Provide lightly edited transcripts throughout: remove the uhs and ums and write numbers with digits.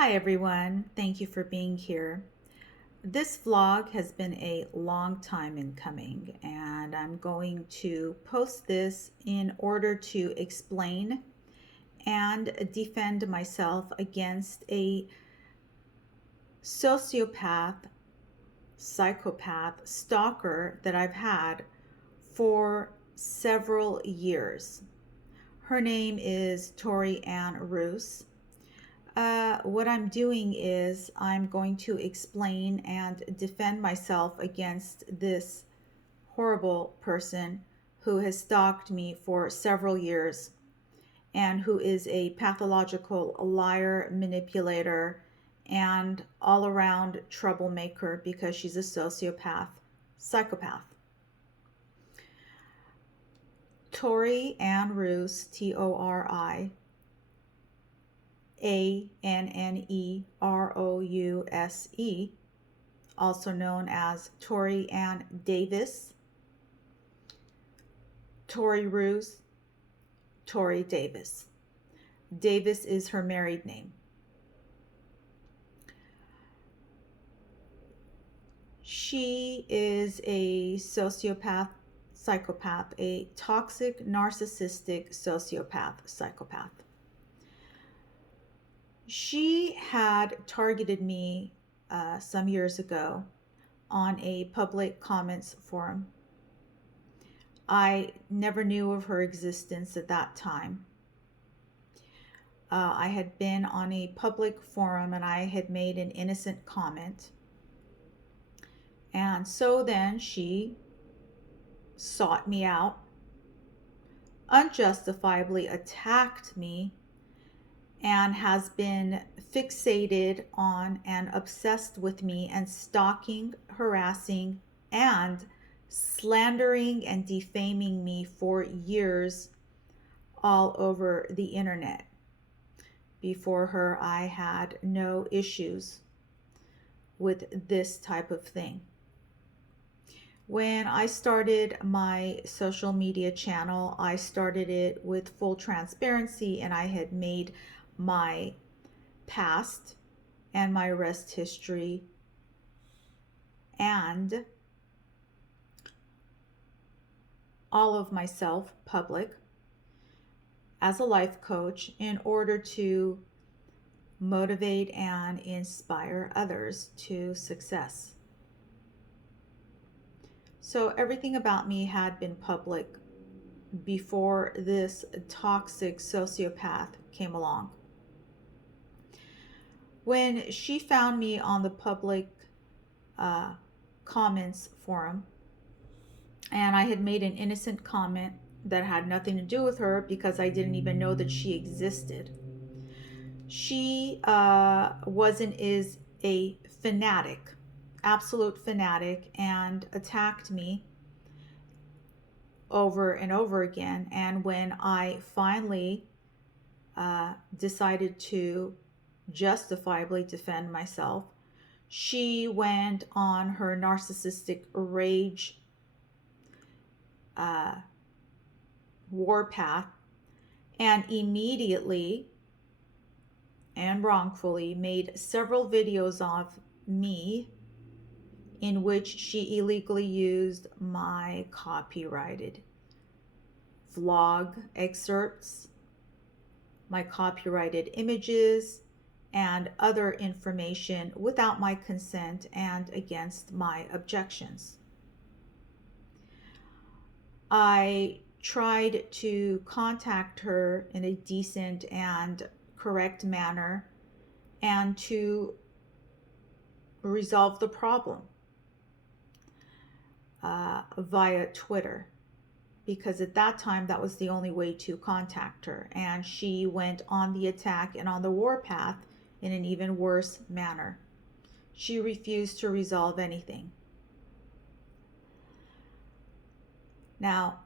Hi everyone, thank you for being here. This vlog has been a long time in coming, and I'm going to post this in order to explain and defend myself against a sociopath, psychopath, stalker that I've had for several years. Her name is Tori Anne Rouse. What I'm doing is I'm going to explain and defend myself against this horrible person who has stalked me for several years and who is a pathological liar, manipulator, and all around troublemaker because she's a sociopath, psychopath. Tori Anne Rouse, Annerouse, also known as Tori Anne Davis, Tori Rouse, Tori Davis. Davis is her married name. She is a sociopath, psychopath, a toxic, narcissistic sociopath, psychopath. She had targeted me some years ago on a public comments forum. I never knew of her existence at that time. I had been on a public forum and I had made an innocent comment. And so then she sought me out, unjustifiably attacked me, and has been fixated on and obsessed with me and stalking, harassing, and slandering and defaming me for years all over the internet. Before her, I had no issues with this type of thing. When I started my social media channel, I started it with full transparency, and I had made my past and my arrest history and all of myself public as a life coach in order to motivate and inspire others to success. So everything about me had been public before this toxic sociopath came along. When she found me on the public comments forum, and I had made an innocent comment that had nothing to do with her because I didn't even know that she existed. She is a fanatic, absolute fanatic, and attacked me over and over again. And when I finally decided to justifiably defend myself, she went on her narcissistic rage warpath and immediately and wrongfully made several videos of me in which she illegally used my copyrighted vlog excerpts, my copyrighted images, and other information without my consent and against my objections. I tried to contact her in a decent and correct manner and to resolve the problem via Twitter, because at that time that was the only way to contact her, and she went on the attack and on the warpath in an even worse manner. She refused to resolve anything. Now,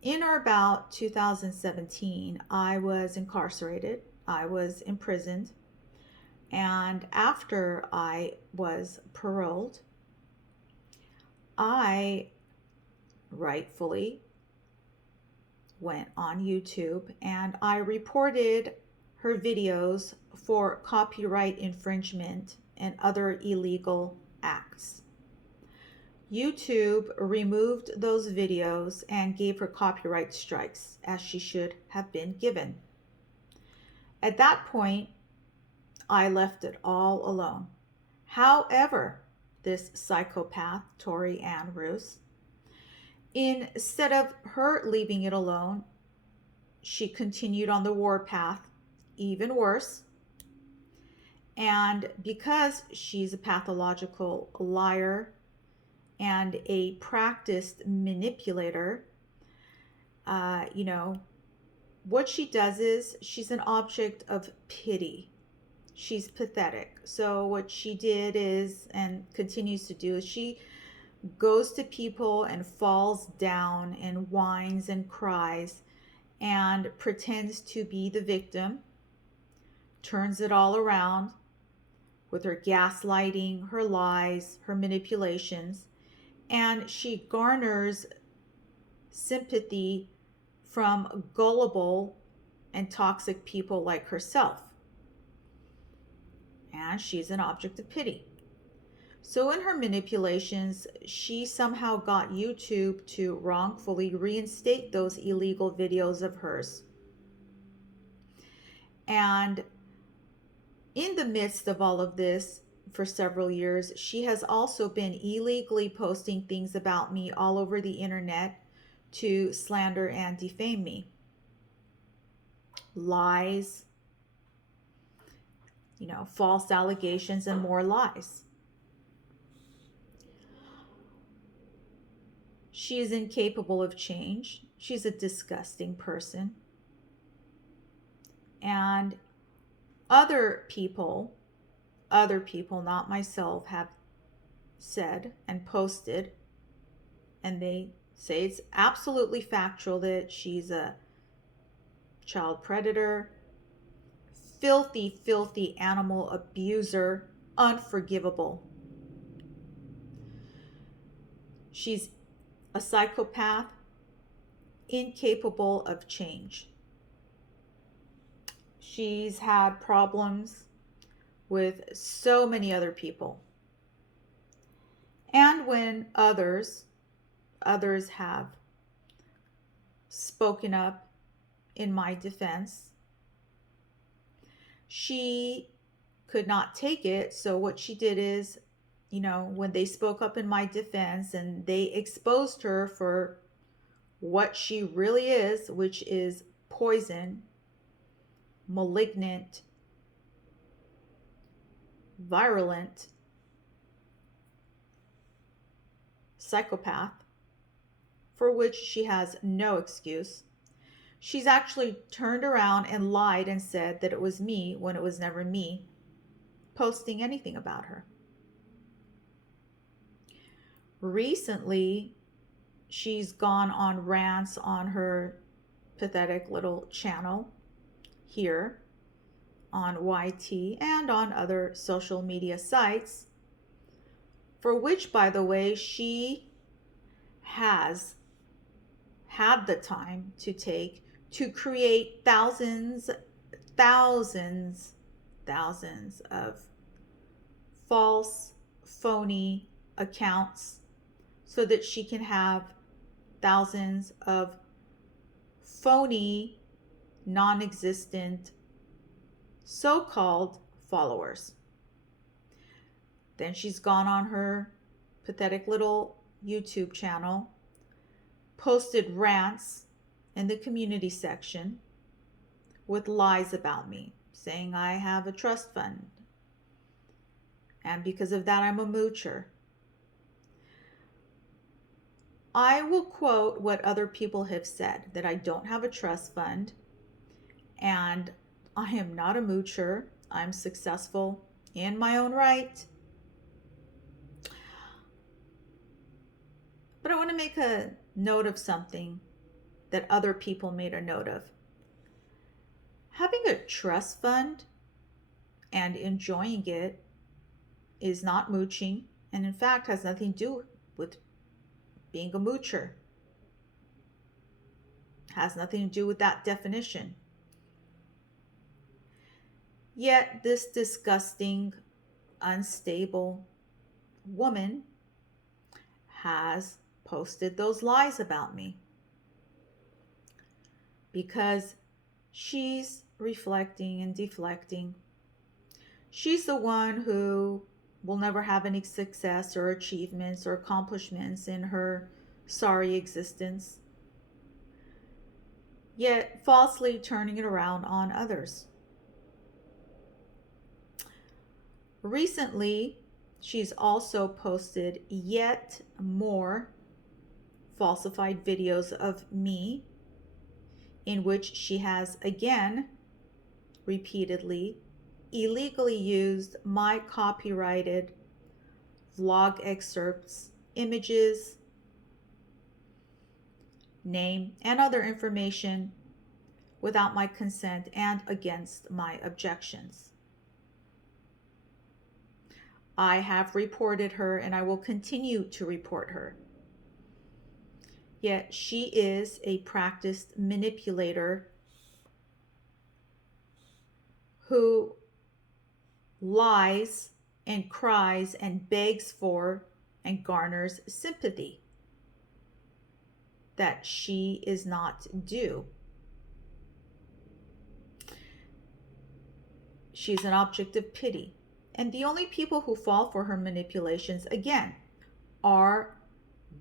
in or about 2017, I was incarcerated. I was imprisoned. And after I was paroled, I rightfully went on YouTube and I reported her videos for copyright infringement and other illegal acts. YouTube removed those videos and gave her copyright strikes, as she should have been given. At that point, I left it all alone. However, this psychopath, Tori Anne Rouse, instead of her leaving it alone, she continued on the warpath, even worse. And because she's a pathological liar and a practiced manipulator, what she does is she's an object of pity. She's pathetic. So what she did is, and continues to do, is she goes to people and falls down and whines and cries and pretends to be the victim, turns it all around with her gaslighting, her lies, her manipulations, and she garners sympathy from gullible and toxic people like herself. And she's an object of pity. So in her manipulations, she somehow got YouTube to wrongfully reinstate those illegal videos of hers. And in the midst of all of this, for several years, she has also been illegally posting things about me all over the internet to slander and defame me. Lies, false allegations, and more lies. She is incapable of change. She's a disgusting person. And other people, not myself, have said and posted, and they say it's absolutely factual, that she's a child predator, filthy, filthy animal abuser, unforgivable. She's a psychopath, incapable of change. She's had problems with so many other people. And when others have spoken up in my defense, she could not take it. So what she did is, when they spoke up in my defense and they exposed her for what she really is, which is poison, malignant, virulent, psychopath, for which she has no excuse. She's actually turned around and lied and said that it was me when it was never me posting anything about her. Recently, she's gone on rants on her pathetic little channel here on YT and on other social media sites, for which, by the way, she has had the time to take to create thousands of false, phony accounts so that she can have thousands of phony, non-existent, so-called followers. Then she's gone on her pathetic little YouTube channel, posted rants in the community section with lies about me, saying I have a trust fund, and because of that I'm a moocher. I will quote what other people have said, that I don't have a trust fund and I am not a moocher. I'm successful in my own right. But I want to make a note of something that other people made a note of. Having a trust fund and enjoying it is not mooching, and in fact has nothing to do with being a moocher. Has nothing to do with that definition. Yet this disgusting, unstable woman has posted those lies about me because she's reflecting and deflecting. She's the one who will never have any success or achievements or accomplishments in her sorry existence, yet falsely turning it around on others. Recently, she's also posted yet more falsified videos of me in which she has again repeatedly illegally used my copyrighted vlog excerpts, images, name, and other information without my consent and against my objections. I have reported her and I will continue to report her. Yet she is a practiced manipulator who lies and cries and begs for and garners sympathy that she is not due. She's an object of pity. And the only people who fall for her manipulations, again, are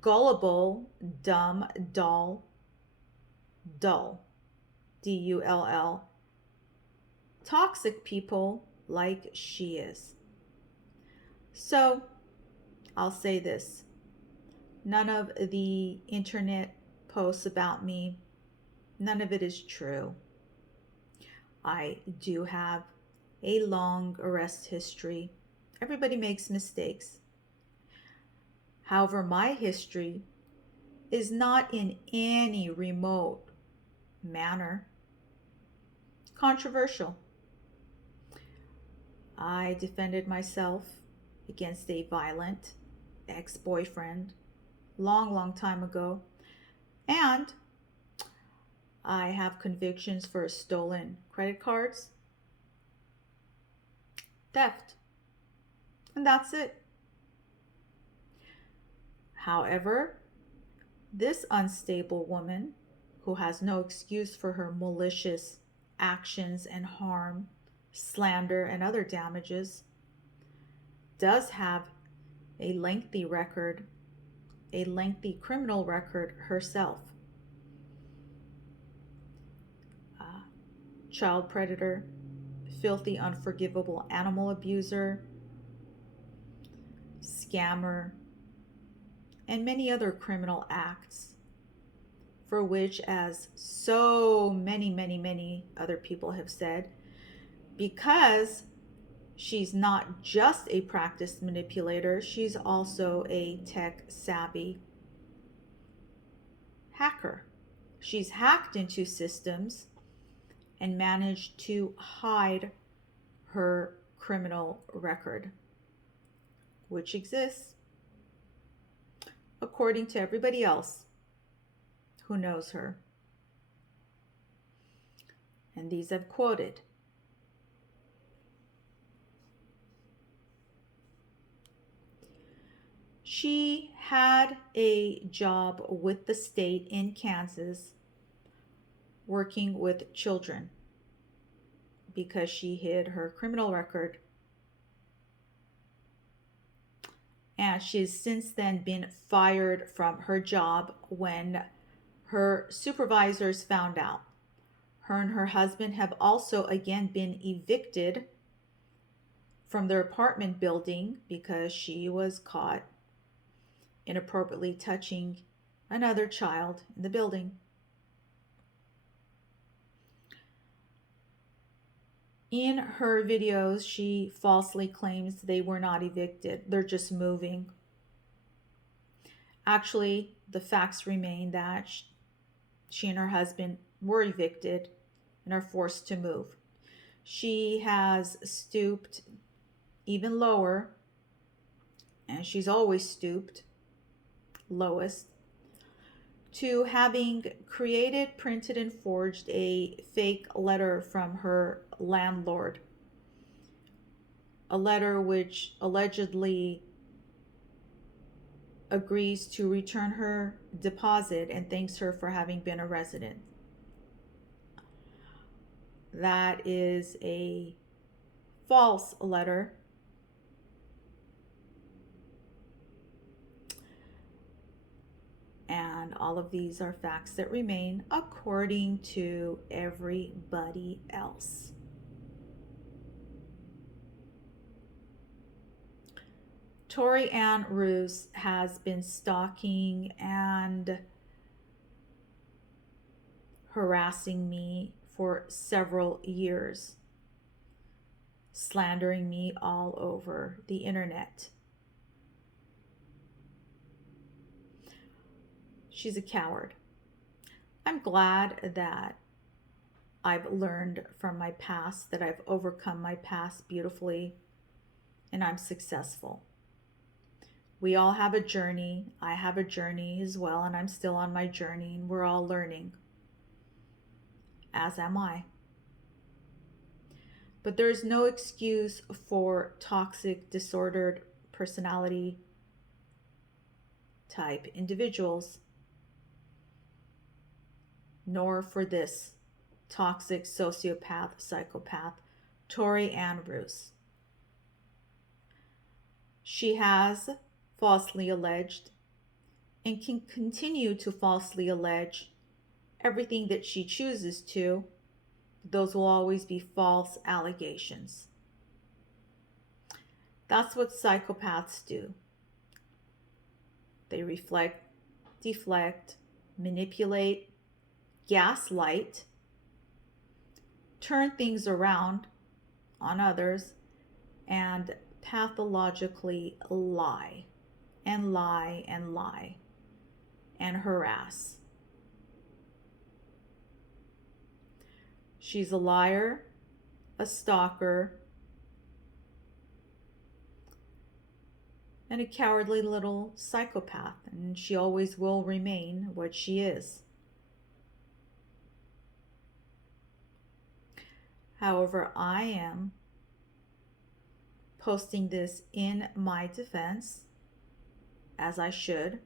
gullible, dumb, dull, Dull, toxic people like she is. So I'll say this. None of the internet posts about me, none of it is true. I do have a long arrest history. Everybody makes mistakes. However, my history is not in any remote manner controversial. I defended myself against a violent ex-boyfriend long time ago, and I have convictions for stolen credit cards, theft, and that's it. However, this unstable woman, who has no excuse for her malicious actions and harm, slander, and other damages, does have a lengthy record, a lengthy criminal record herself. Child predator, filthy, unforgivable animal abuser, scammer, and many other criminal acts for which, as so many other people have said, because she's not just a practiced manipulator, she's also a tech savvy hacker. She's hacked into systems and managed to hide her criminal record, which exists according to everybody else who knows her. And these I've quoted. She had a job with the state in Kansas working with children because she hid her criminal record. And she's since then been fired from her job when her supervisors found out. Her and her husband have also again been evicted from their apartment building because she was caught inappropriately touching another child in the building. In her videos, she falsely claims they were not evicted. They're just moving. Actually, the facts remain that she and her husband were evicted and are forced to move. She has stooped even lower, and she's always stooped lowest, to having created, printed, and forged a fake letter from her landlord a letter which allegedly agrees to return her deposit and thanks her for having been a resident. That is a false letter. And all of these are facts that remain according to everybody else. Tori Anne Rouse has been stalking and harassing me for several years, slandering me all over the internet. She's a coward. I'm glad that I've learned from my past, that I've overcome my past beautifully, and I'm successful. We all have a journey. I have a journey as well, and I'm still on my journey, and we're all learning, as am I. But there's no excuse for toxic, disordered personality type individuals, nor for this toxic sociopath, psychopath, Tori Anne Rouse. She has falsely alleged and can continue to falsely allege everything that she chooses to. Those will always be false allegations. That's what psychopaths do. They reflect, deflect, manipulate, gaslight, turn things around on others, and pathologically lie and lie and lie and harass. She's a liar, a stalker, and a cowardly little psychopath, and she always will remain what she is. However, I am posting this in my defense, as I should,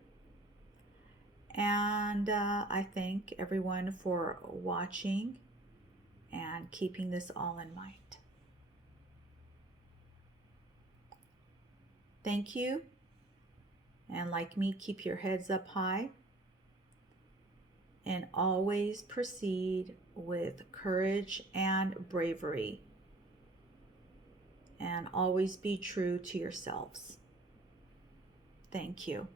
and I thank everyone for watching and keeping this all in mind. Thank you, and like me, keep your heads up high and always proceed with courage and bravery, and always be true to yourselves. Thank you.